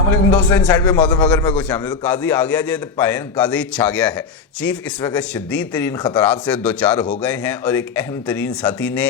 अस्सलाम वालेकुम दोस्तों, इनसाइड पे मौजूद अगर मैं कुछ तो काजी आ गया जो पायन काजी छा गया है। चीफ इस वक्त शदीद तरीन ख़तरात से दो चार हो गए हैं और एक अहम तरीन साथी ने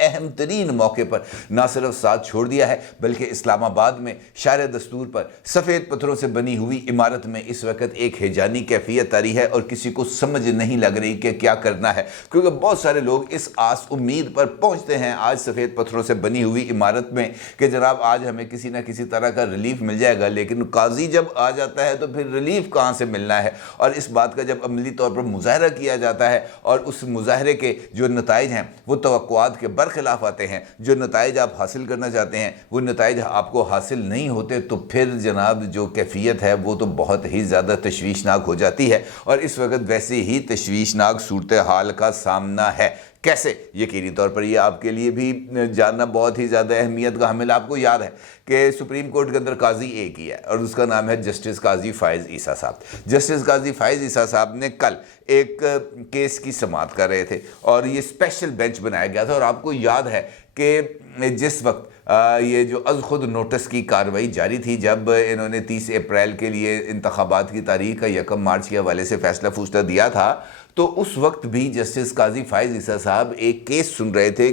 अहम तरीन मौके पर ना सिर्फ साथ छोड़ दिया है बल्कि इस्लामाबाद में शार दस्तूर पर सफ़ेद पत्थरों से बनी हुई इमारत में इस वक्त एक हैजानी कैफियत आ रही है और किसी को समझ नहीं लग रही कि क्या करना है, क्योंकि बहुत सारे लोग इस आस उम्मीद पर पहुँचते हैं आज सफ़ेद पत्थरों से बनी हुई इमारत में कि जनाब आज हमें किसी न किसी तरह का रिलीफ मिल जाएगा, लेकिन काजी जब आ जाता है तो फिर रिलीफ कहाँ से मिलना है। और इस बात का जब अमली तौर पर मुजाहरा किया जाता है और उस मुजाहरे के जो नताइज हैं वो तवक्कुआत के बरखिलाफ़ आते हैं, जो नताइज आप हासिल करना चाहते हैं वो नताइज आपको हासिल नहीं होते, तो फिर जनाब जो कैफियत है वो तो बहुत ही ज़्यादा तशवीशनाक हो जाती है। और इस वक्त वैसे ही तशवीशनाक सूरत हाल का सामना है। कैसे? यकीनी तौर पर ये आपके लिए भी जानना बहुत ही ज़्यादा अहमियत का हामिल। आपको याद है कि सुप्रीम कोर्ट के अंदर काजी एक ही है और उसका नाम है जस्टिस काजी फ़ाइज़ ईसा साहब। जस्टिस काजी फ़ाइज़ ईसा साहब ने कल एक केस की समाअत कर रहे थे और ये स्पेशल बेंच बनाया गया था। और आपको याद है कि जिस वक्त ये जो अज़ खुद नोटिस की कार्रवाई जारी थी, जब इन्होंने 30 अप्रैल के लिए इंतखाबात की तारीख का 1 मार्च के हवाले से फ़ैसला फुसला दिया था, तो उस वक्त भी जस्टिस काजी फ़ाइज़ ईसा साहब एक केस सुन रहे थे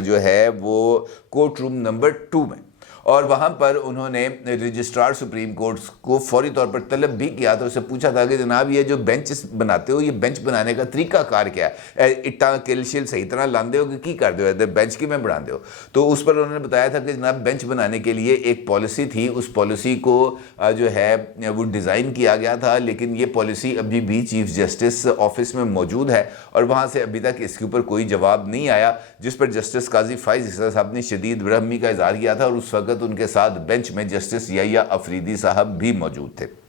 जो है वो कोर्ट रूम नंबर 2 में। और वहाँ पर उन्होंने रजिस्ट्रार सुप्रीम कोर्ट को फौरी तौर पर तलब भी किया था। उससे पूछा था कि जनाब ये जो बेंच बनाते हो ये बेंच बनाने का तरीका कार क्या है, इट्टा किलशिल सही तरह लाते हो कि की कर दो बेंच की में बनाते हो। तो उस पर उन्होंने बताया था कि जनाब बेंच बनाने के लिए एक पॉलिसी थी, उस पॉलिसी को जो है वो डिज़ाइन किया गया था, लेकिन ये पॉलिसी अभी भी चीफ जस्टिस ऑफिस में मौजूद है और वहाँ से अभी तक इसके ऊपर कोई जवाब नहीं आया, जिस पर जस्टिस काजी फ़ाइज़ ईसा साहब ने शदीद बरहमी का इज़हार किया था। और उस वक्त उनके साथ बेंच में जस्टिस याहिया अफरीदी साहब भी मौजूद थे।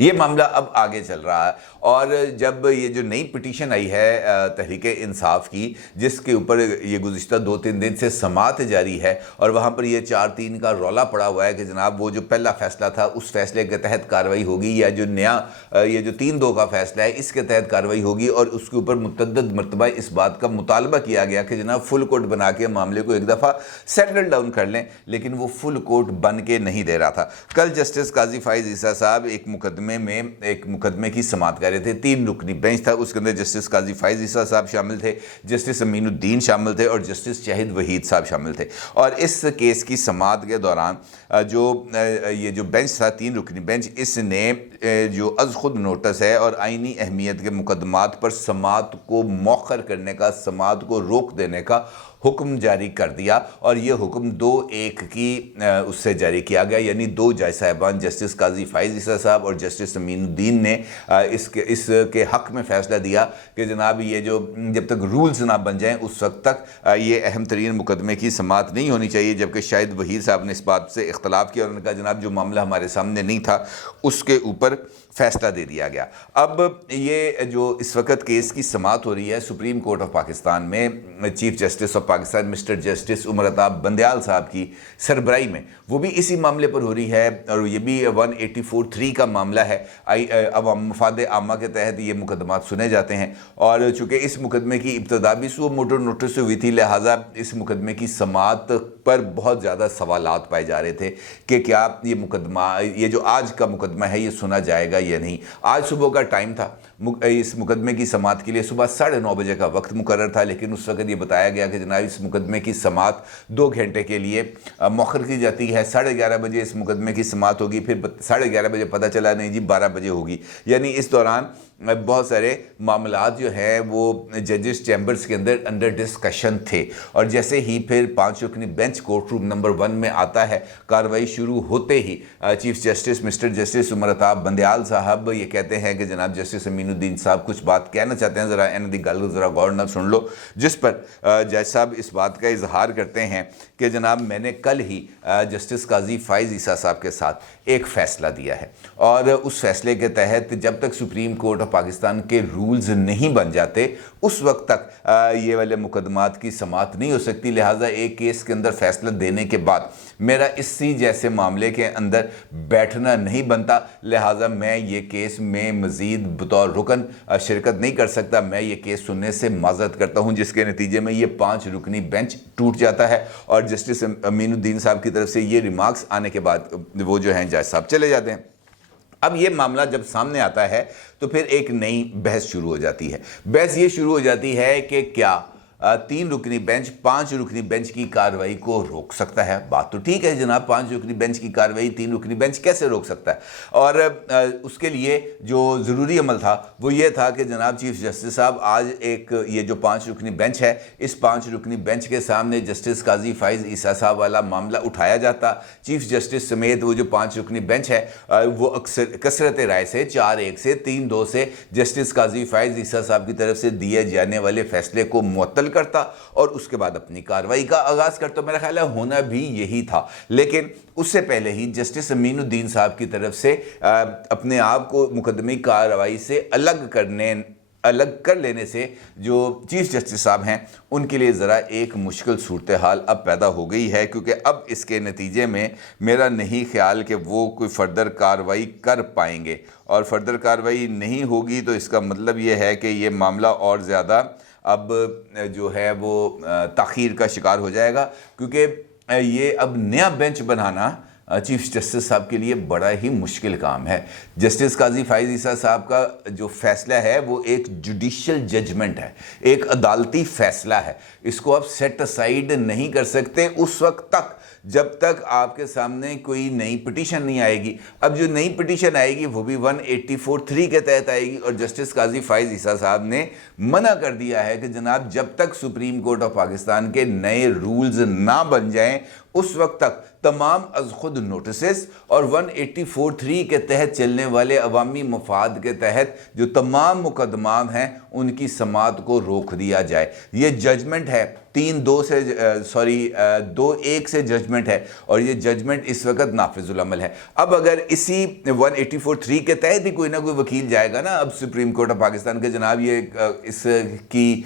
ये मामला अब आगे चल रहा है और जब ये जो नई पिटीशन आई है तहरीक इंसाफ की, जिसके ऊपर ये गुज़िश्ता 2-3 दिन से समाअत जारी है और वहाँ पर ये 4-3 का रौला पड़ा हुआ है कि जनाब वो जो पहला फ़ैसला था उस फैसले के तहत कार्रवाई होगी या जो नया ये जो 3-2 का फ़ैसला है इसके तहत कार्रवाई होगी। और उसके ऊपर मुतअद्दिद मरतबा इस बात का मुतालबा किया गया कि जनाब फुल कोर्ट बना के मामले को एक दफ़ा सेटल डाउन कर लें, लेकिन वो फुल कोर्ट बन के नहीं दे रहा था। कल जस्टिस काजी फ़ाइज़ ईसा साहब एक मुकदमे की समाअत कर रहे थे। 3 रुकनी बेंच था, उसके अंदर जस्टिस काजी फ़ाइज़ ईसा साहब शामिल थे, जस्टिस अमीनुद्दीन शामिल थे और जस्टिस शाहिद वहीद साहब शामिल थे। और इस केस की समाअत के दौरान ये जो बेंच था 3 रुकनी बेंच, इसने जो अज़ खुद नोटिस है और आइनी अहमियत के मुकदमात पर समाअत को मौखर करने का, समाअत को रोक देने का हुक्म जारी कर दिया। और ये हुक्म 2-1 की उससे जारी किया गया, यानी 2 जज साहिबान जस्टिस काजी फ़ाइज़ ईसा साहब और जस्टिस अमीनुद्दीन ने इसके हक़ में फ़ैसला दिया कि जनाब ये जो जब तक रूल्स ना बन जाएं उस वक्त तक ये अहम तरीन मुकदमे की समाअत नहीं होनी चाहिए। जबकि शाहिद वहीद साहब ने इस बात से इख्तलाफ किया और उन्होंने कहा जनाब जो मामला हमारे सामने नहीं था उसके ऊपर फ़ैसला दे दिया गया। अब ये जो इस वक्त केस की समाअत हो रही है सुप्रीम कोर्ट ऑफ पाकिस्तान में, Chief Justice of Pakistan Mister justice Umar Ata Bandial साहब की सरबराही में, वो भी इसी मामले पर हो रही है और ये भी 184(3) का मामला है। अब मफाद आमा के तहत ये मुकदमात सुने जाते हैं और चूँकि इस मुकदमे की इब्तदा भी सो मोटर नोटिस से हुई थी, लिहाजा इस मुकदमे की समाअत पर बहुत ज़्यादा सवालात पाए जा रहे थे कि क्या ये मुकदमा, ये जो आज का मुकदमा है ये सुना जाएगा या नहीं। आज सुबह का टाइम था इस मुकदमे की समाअत के लिए, सुबह 9:30 बजे का वक्त मुकर्रर था, लेकिन उस वक्त ये बताया गया कि जनाब इस मुकदमे की समाअत 2 घंटे के लिए मौखर की जाती है। 11:30 बजे इस मुकदमे की समाअत होगी, फिर 11:30 बजे पता चला नहीं जी 12 बजे होगी। यानी इस दौरान बहुत सारे मामलात जो है वो जजेस चैम्बर्स के अंदर डिस्कशन थे। और जैसे ही फिर 5 रुकनी बेंच कोर्ट रूम नंबर 1 में आता है, कार्रवाई शुरू होते ही chief justice mister justice Umar Ata Bandial साहब ये कहते हैं कि जनाब जस्टिस अमीनुद्दीन साहब कुछ बात कहना चाहते हैं, ज़रा इन्हों की गल ज़रा गौर न सुन लो। जिस पर जज साहब इस बात का इजहार करते हैं कि जनाब मैंने कल ही जस्टिस काजी फ़ाइज़ ईसा साहब के साथ एक फ़ैसला दिया है और उस फैसले के तहत जब तक supreme court of of Pakistan के रूल्स नहीं बन जाते उस वक्त तक ये वाले मुकदमात की समाअत नहीं हो सकती। लिहाजा एक केस के अंदर फैसला देने के बाद मेरा इसी जैसे मामले के अंदर बैठना नहीं बनता, लिहाजा मैं ये केस में मज़ीद बतौर रुकन शिरकत नहीं कर सकता। मैं ये केस सुनने से माज़रत करता हूँ, जिसके नतीजे में ये 5 रुकनी बेंच टूट जाता है और जस्टिस अमीनुद्दीन साहब की तरफ से ये रिमार्क्स आने के बाद वो जो हैं जज साहब चले जाते हैं। अब ये मामला जब सामने आता है तो फिर एक नई बहस शुरू हो जाती है। बहस ये शुरू हो जाती है कि क्या 3 रुकनी बेंच 5 रुकनी बेंच की कार्रवाई को रोक सकता है। बात तो ठीक है जनाब, 5 रुकनी बेंच की कार्रवाई 3 रुकनी बेंच कैसे रोक सकता है। और उसके लिए जो ज़रूरी अमल था वो ये था कि जनाब चीफ जस्टिस साहब आज एक ये जो 5 रुकनी बेंच है, इस 5 रुकनी बेंच के सामने जस्टिस काजी फ़ाइज़ ईसा साहब वाला मामला उठाया जाता। चीफ जस्टिस समेत वो जो 5 रुकनी बेंच है वो अक्सर कसरत राय से 4-1 से 3-2 से जस्टिस काजी फ़ाइज़ ईसा साहब की तरफ से दिए जाने वाले फैसले को मुअत्तल करता और उसके बाद अपनी कार्रवाई का आगाज करता। मेरा ख्याल है होना भी यही था, लेकिन उससे पहले ही जस्टिस अमीनुद्दीन साहब की तरफ से अपने आप को मुकदमी कार्रवाई से अलग कर लेने से जो चीफ जस्टिस साहब हैं उनके लिए ज़रा एक मुश्किल सूरत हाल अब पैदा हो गई है, क्योंकि अब इसके नतीजे में मेरा नहीं ख्याल कि वो कोई फर्दर कार्रवाई कर पाएंगे, और फर्दर कार्रवाई नहीं होगी तो इसका मतलब ये है कि ये मामला और ज़्यादा अब जो है वो ताख़ीर का शिकार हो जाएगा, क्योंकि ये अब नया बेंच बनाना चीफ जस्टिस साहब के लिए बड़ा ही मुश्किल काम है। जस्टिस काजी फ़ाइज़ ईसा साहब का जो फ़ैसला है वो एक जुडिशियल जजमेंट है, एक अदालती फ़ैसला है। इसको आप सेट असाइड नहीं कर सकते उस वक्त तक जब तक आपके सामने कोई नई पिटीशन नहीं आएगी। अब जो नई पिटीशन आएगी वो भी 184(3) के तहत आएगी, और जस्टिस काजी फ़ाइज़ ईसा साहब ने मना कर दिया है कि जनाब जब तक सुप्रीम कोर्ट ऑफ पाकिस्तान के नए रूल्स ना बन जाएं उस वक्त तक तमाम अज खुद नोटिस और 184(3) के तहत चलने वाले अवामी मफाद के तहत जो तमाम मुकदमात हैं उनकी समाअत को रोक दिया जाए। ये जजमेंट है 2-1 से जजमेंट है, और ये जजमेंट इस वक्त नाफिजुल अमल है। अब अगर इसी 184(3) के तहत ही कोई ना कोई वकील जाएगा ना अब सुप्रीम कोर्ट ऑफ पाकिस्तान के जनाब ये इसकी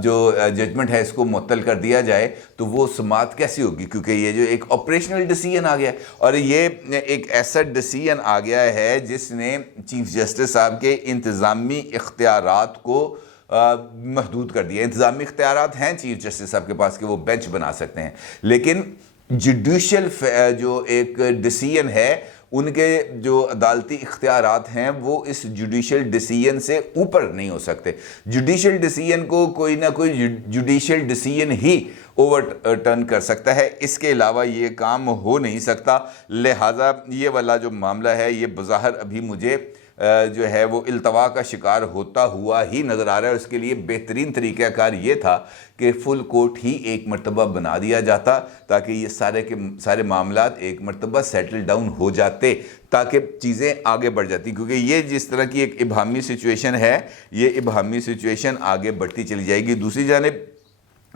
जो जजमेंट है इसको मुअत्तल कर दिया जाए, तो वो समाअत कैसी होगी, क्योंकि ये जो एक ऑपरेशनल डिसीजन आ गया है, और ये एक ऐसा डिसीजन आ गया है जिसने चीफ जस्टिस साहब के इंतज़ामी इख्तियारात को महदूद कर दिया। इंतज़ामी इख्तियारात हैं चीफ जस्टिस साहब के पास कि वो बेंच बना सकते हैं, लेकिन जुडिशियल जो एक डिसीजन है उनके जो अदालती इख्तियारात हैं वो इस जुडिशियल डिसीजन से ऊपर नहीं हो सकते। जुडिशियल डिसीजन को कोई ना कोई जुडिशियल डिसीजन ही ओवरटर्न कर सकता है, इसके अलावा ये काम हो नहीं सकता। लिहाजा ये वाला जो मामला है ये बज़ाहिर अभी मुझे जो है वो इल्तवा का शिकार होता हुआ ही नज़र आ रहा है। उसके लिए बेहतरीन तरीक़ाकार ये था कि फुल कोर्ट ही एक मरतबा बना दिया जाता ताकि ये सारे के सारे मामलात एक मरतबा सेटल डाउन हो जाते, ताकि चीज़ें आगे बढ़ जाती, क्योंकि ये जिस तरह की एक इबहामी सिचुएशन है ये इबहामी सिचुएशन आगे बढ़ती चली जाएगी। दूसरी जानिब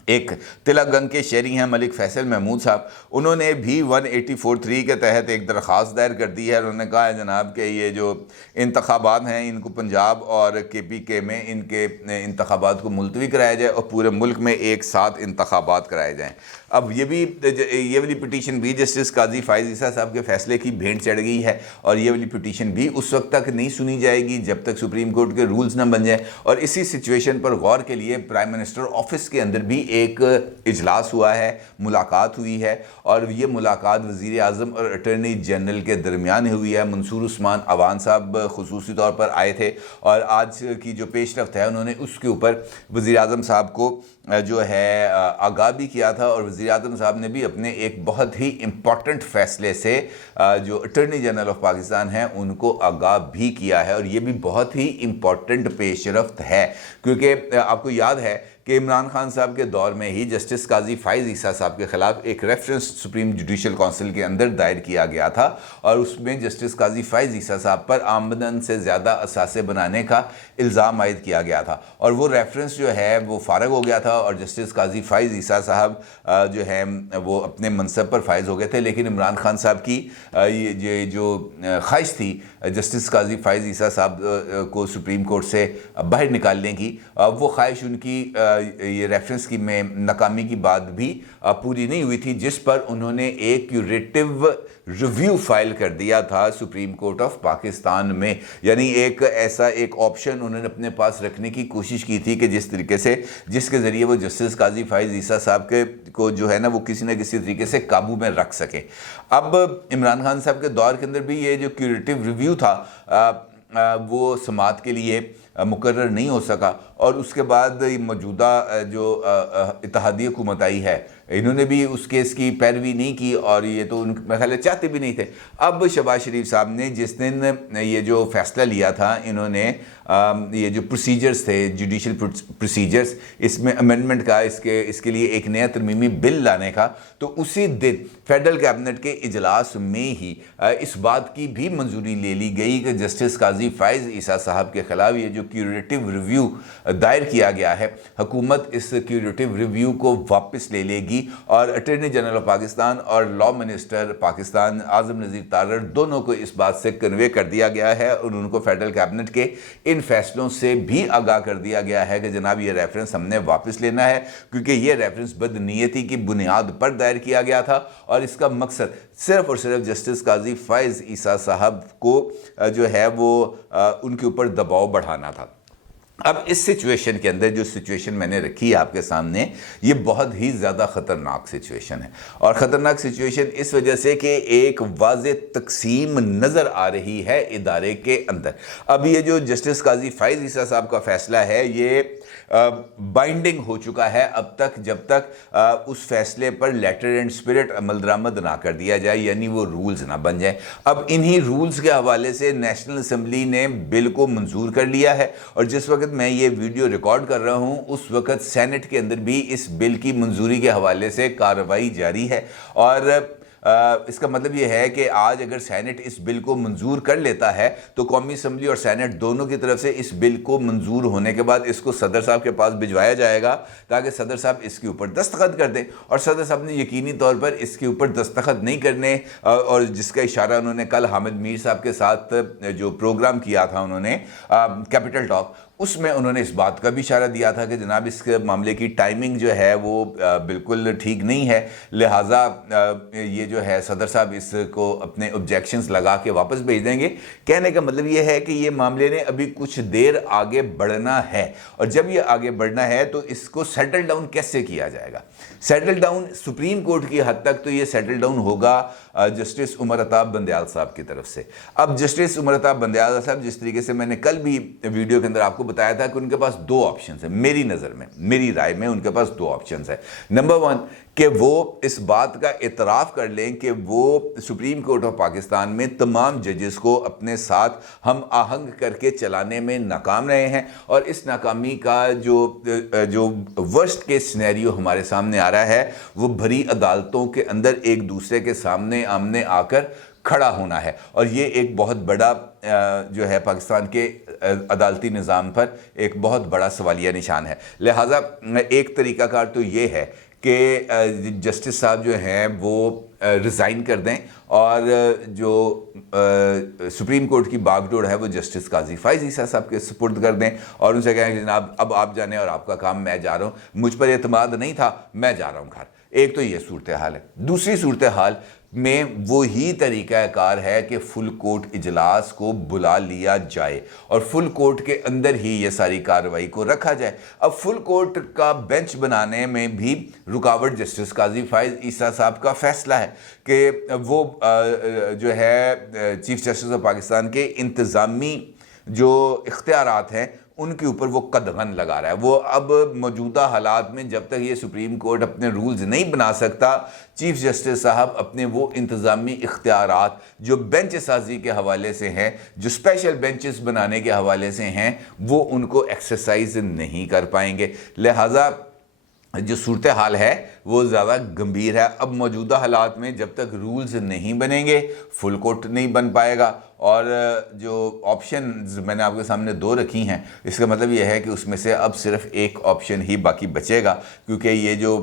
एक तिलकगंज के शहरी हैं मलिक फैसल महमूद साहब, उन्होंने भी 184(3) के तहत एक दरख्वास्त दायर कर दी है। उन्होंने कहा है जनाब कि ये जो इंतखाबात हैं इनको पंजाब और KPK में इनके इंतखाबात को मुलतवी कराया जाए और पूरे मुल्क में एक साथ इंतखाबात कराए जाएँ। अब ये वाली पिटीशन भी जस्टिस काजी फ़ाइज़ ईसा साहब के फैसले की भेंट चढ़ गई है, और ये वाली पिटीशन भी उस वक्त तक नहीं सुनी जाएगी जब तक सुप्रीम कोर्ट के रूल्स ना बन जाए। और इसी सिचुएशन पर गौर के लिए प्राइम मिनिस्टर ऑफिस के अंदर भी एक इजलास हुआ है, मुलाकात हुई है, और ये मुलाकात वज़ीर आज़म और अटॉर्नी जनरल के दरमियान हुई है। मंसूर उस्मान अवान साहब खुसूसी तौर पर आए थे, और आज की जो पेशरफ्त है उन्होंने उसके ऊपर वज़ीर आज़म साहब को जो है आगाह भी किया था, और वज़ीर आज़म साहब ने भी अपने एक बहुत ही इम्पॉर्टेंट फ़ैसले से जो अटॉर्नी जनरल ऑफ पाकिस्तान हैं उनको आगाह भी किया है। और ये भी बहुत ही इम्पॉर्टेंट पेशरफ्त है, क्योंकि आपको याद है کہ عمران خان صاحب کے دور میں ہی جسٹس قاضی فائز عیسیٰ صاحب کے خلاف ایک ریفرنس سپریم جوڈیشل کونسل کے اندر دائر کیا گیا تھا اور اس میں جسٹس قاضی فائز عیسیٰ صاحب پر آمدن سے زیادہ اثاثے بنانے کا الزام عائد کیا گیا تھا، اور وہ ریفرنس جو ہے وہ فارغ ہو گیا تھا اور جسٹس قاضی فائز عیسیٰ صاحب جو ہے وہ اپنے منصب پر فائز ہو گئے تھے۔ لیکن عمران خان صاحب کی یہ جو خواہش تھی جسٹس قاضی فائز عیسیٰ صاحب کو سپریم کورٹ سے باہر نکالنے کی، وہ خواہش ان کی یہ ریفرنس کی میں ناکامی کی بعد بھی پوری نہیں ہوئی تھی، جس پر انہوں نے ایک کیوریٹو ریویو فائل کر دیا تھا سپریم کورٹ آف پاکستان میں۔ یعنی ایک ایسا ایک آپشن انہوں نے اپنے پاس رکھنے کی کوشش کی تھی کہ جس کے ذریعے وہ جسٹس قاضی فائز عیسیٰ صاحب کو جو ہے نا وہ کسی نہ کسی طریقے سے قابو میں رکھ سکے۔ اب عمران خان صاحب کے دور کے اندر بھی یہ جو کیوریٹو ریویو تھا وہ سماعت کے لیے مقرر نہیں ہو سکا، اور اس کے بعد موجودہ جو اتحادی حکومت آئی ہے انہوں نے بھی اس کیس کی پیروی نہیں کی، اور یہ تو ان میرے خیال چاہتے بھی نہیں تھے۔ اب شہباز شریف صاحب نے جس دن یہ جو فیصلہ لیا تھا، انہوں نے یہ جو پروسیجرز تھے جوڈیشل پروسیجرز، اس میں امینڈمنٹ کا اس کے لیے ایک نیا ترمیمی بل لانے کا، تو اسی دن فیڈرل کیبنٹ کے اجلاس میں ہی اس بات کی بھی منظوری لے لی گئی کہ جسٹس قاضی فائز عیسیٰ صاحب کے خلاف یہ جو کیوریٹو ریویو دائر کیا گیا ہے، حکومت اس کیوریٹو ریویو کو واپس لے لے گی، اور اٹارنی جنرل آف پاکستان اور لا منسٹر پاکستان اعظم نذیر تارڑ دونوں کو اس بات سے کنوے کر دیا گیا ہے، اور ان کو فیڈرل کیبنٹ کے ان فیصلوں سے بھی آگاہ کر دیا گیا ہے کہ جناب یہ ریفرنس ہم نے واپس لینا ہے، کیونکہ یہ ریفرنس بدنیتی کی بنیاد پر دائر کیا گیا تھا، اور اس کا مقصد صرف اور صرف جسٹس قاضی فائز عیسیٰ صاحب کو جو ہے وہ ان کے اوپر دباؤ بڑھانا تھا۔ اب اس سچویشن کے اندر جو سچویشن میں نے رکھی ہے آپ کے سامنے، یہ بہت ہی زیادہ خطرناک سچویشن ہے، اور خطرناک سچویشن اس وجہ سے کہ ایک واضح تقسیم نظر آ رہی ہے ادارے کے اندر۔ اب یہ جو جسٹس قاضی فائز عیسیٰ صاحب کا فیصلہ ہے یہ بائنڈنگ ہو چکا ہے اب تک، جب تک اس فیصلے پر لیٹر اینڈ اسپرٹ عمل درآمد نہ کر دیا جائے، یعنی وہ رولز نہ بن جائیں۔ اب انہی رولز کے حوالے سے نیشنل اسمبلی نے بل کو منظور کر لیا ہے، اور جس وقت میں یہ ویڈیو ریکارڈ کر رہا ہوں اس وقت سینٹ کے اندر بھی اس بل کی منظوری کے حوالے سے کارروائی جاری ہے، اور اس کا مطلب یہ ہے کہ آج اگر سینٹ اس بل کو منظور کر لیتا ہے تو قومی اسمبلی اور سینٹ دونوں کی طرف سے اس بل کو منظور ہونے کے بعد اس کو صدر صاحب کے پاس بھجوایا جائے گا، تاکہ صدر صاحب اس کے اوپر دستخط کر دیں، اور صدر صاحب نے یقینی طور پر اس کے اوپر دستخط نہیں کرنے، اور جس کا اشارہ انہوں نے کل حامد میر صاحب کے ساتھ جو پروگرام کیا تھا انہوں نے کیپٹل ٹاک، اس میں انہوں نے اس بات کا بھی اشارہ دیا تھا کہ جناب اس کے معاملے کی ٹائمنگ جو ہے وہ بالکل ٹھیک نہیں ہے، لہٰذا یہ جو ہے صدر صاحب اس کو اپنے آبجیکشنز لگا کے واپس بھیج دیں گے۔ کہنے کا مطلب یہ ہے کہ یہ معاملے نے ابھی کچھ دیر آگے بڑھنا ہے، اور جب یہ آگے بڑھنا ہے تو اس کو سیٹل ڈاؤن کیسے کیا جائے گا؟ سیٹل ڈاؤن سپریم کورٹ کی حد تک تو یہ سیٹل ڈاؤن ہوگا جسٹس عمر عطا بندیال صاحب کی طرف سے۔ اب جسٹس عمر عطا بندیال صاحب، جس طریقے سے میں نے کل بھی ویڈیو کے اندر آپ کو بتایا تھا کہ ان کے پاس دو آپشنز ہیں، میری نظر میں، میری رائے میں ان کے پاس دو آپشنز ہیں۔ نمبر 1 کہ وہ اس بات کا اعتراف کر لیں کہ وہ سپریم کورٹ آف پاکستان میں تمام ججز کو اپنے ساتھ ہم آہنگ کر کے چلانے میں ناکام رہے ہیں، اور اس ناکامی کا جو ورسٹ کیس سینیریو ہمارے سامنے آ رہا ہے وہ بھری عدالتوں کے اندر ایک دوسرے کے سامنے آمنے آ کر کھڑا ہونا ہے، اور یہ ایک بہت بڑا جو ہے پاکستان کے عدالتی نظام پر ایک بہت بڑا سوالیہ نشان ہے۔ لہٰذا ایک طریقہ کار تو یہ ہے کہ جسٹس صاحب جو ہیں وہ ریزائن کر دیں، اور جو سپریم کورٹ کی باغ ڈور ہے وہ جسٹس قاضی فائز عیسیٰ صاحب کے سپرد کر دیں، اور ان سے کہیں کہ جناب اب آپ جانے اور آپ کا کام، میں جا رہا ہوں، مجھ پر اعتماد نہیں تھا، میں جا رہا ہوں گھر۔ ایک تو یہ صورتحال ہے۔ دوسری صورتحال میں وہی طریقہ کار ہے کہ فل کورٹ اجلاس کو بلا لیا جائے اور فل کورٹ کے اندر ہی یہ ساری کارروائی کو رکھا جائے۔ اب فل کورٹ کا بینچ بنانے میں بھی رکاوٹ جسٹس قاضی فائز عیسیٰ صاحب کا فیصلہ ہے کہ وہ جو ہے چیف جسٹس آف پاکستان کے انتظامی جو اختیارات ہیں उनके ऊपर वो कदगन लगा रहा है। वो अब मौजूदा हालात में जब तक ये सुप्रीम कोर्ट अपने रूल्स नहीं बना सकता, चीफ जस्टिस साहब अपने वो इंतज़ामी इख्तियारात जो बेंच साजी के हवाले से हैं, जो स्पेशल बेंचेस बनाने के हवाले से हैं, वो उनको एक्सरसाइज नहीं कर पाएंगे। लिहाजा जो सूरत हाल है वो ज़्यादा गंभीर है। अब मौजूदा हालात में जब तक रूल्स नहीं बनेंगे, फुल कोर्ट नहीं बन पाएगा। और जो ऑप्शंस मैंने आपके सामने 2 रखी हैं, इसका मतलब ये है कि उसमें से अब सिर्फ एक ऑप्शन ही बाकी बचेगा, क्योंकि ये जो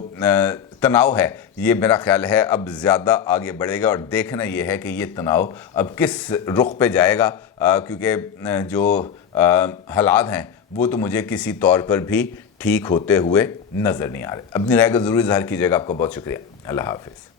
तनाव है ये मेरा ख्याल है अब ज़्यादा आगे बढ़ेगा। और देखना ये है कि ये तनाव अब किस रुख पे जाएगा, क्योंकि जो हालात हैं वो तो मुझे किसी तौर पर भी ठीक होते हुए नज़र नहीं आ रहे। अपनी राय को ज़रूर इज़हार कीजिएगा। आपका बहुत शुक्रिया। अल्लाह हाफ़िज़।